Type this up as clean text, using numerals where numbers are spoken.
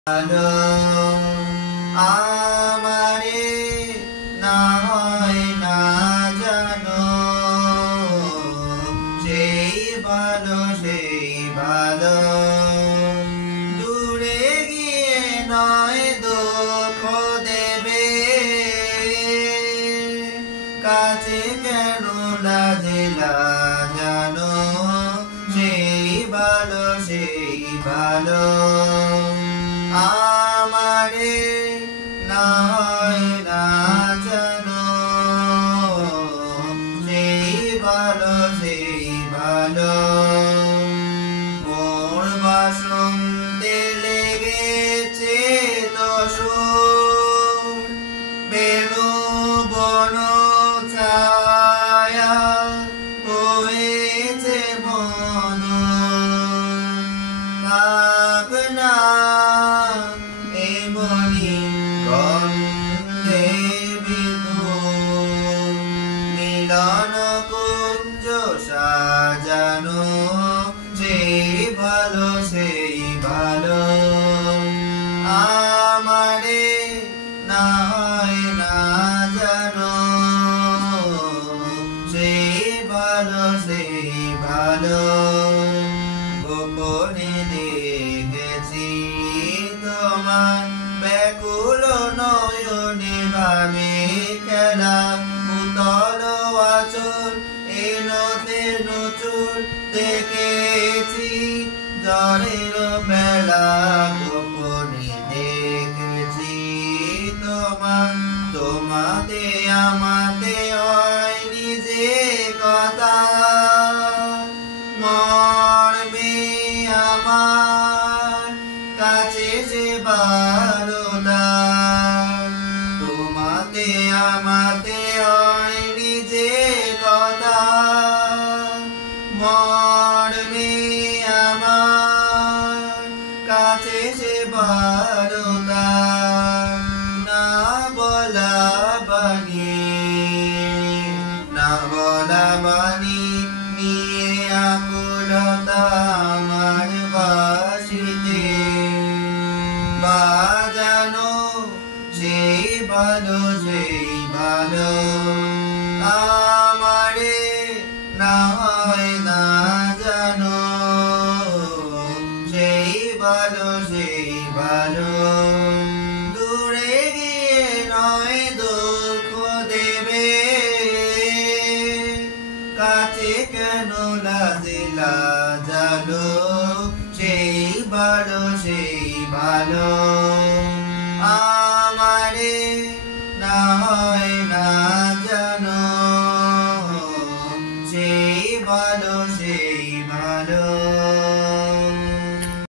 ভালো আমারে না হয় না জানো, সেই ভালো দূরে গিয়ে নয় দুঃখ দেবে, কাছে কেন লাজলা জানো, সেই ভালো আমারে না হয় না জানো, সেই ভালো মোর বাসন্তে লেগেছে দোষর, বেণু বন ছায়া হয়েছে মন, থাক না এমনি গন্ধে বিধুর, মিলন কুঞ্জ সাজানো, সেই ভালো আমারে না হয় না জানো, সেই ভালো গোপনে দেখেছি তোমার ব্যাকুল নয়নে ভাবে খেলা, উতল আচল এনতে নচুর দেখেছি ঝড়ের বেলা, গোপনে দেখেছি তোমাতে আমাতে হয়নি যে কথা, মরবে আমার কাছে যে বারোটা, তোমাতে আমাতে হয়নি যে কথা, মরবে আমার কাছে যে বারোটা, না বলা বাণী নিয়ে আকুলতা আমার বাসিতে, বাজানো সেই ভালো আমারে না হয় না জানো, সেই ভালো দূরে গিয়ে নয় দুঃখ দেবে, কাছে কেন লাজলা জালো, সেই ভালো আমারে না হয় না জানো, সেই ভালো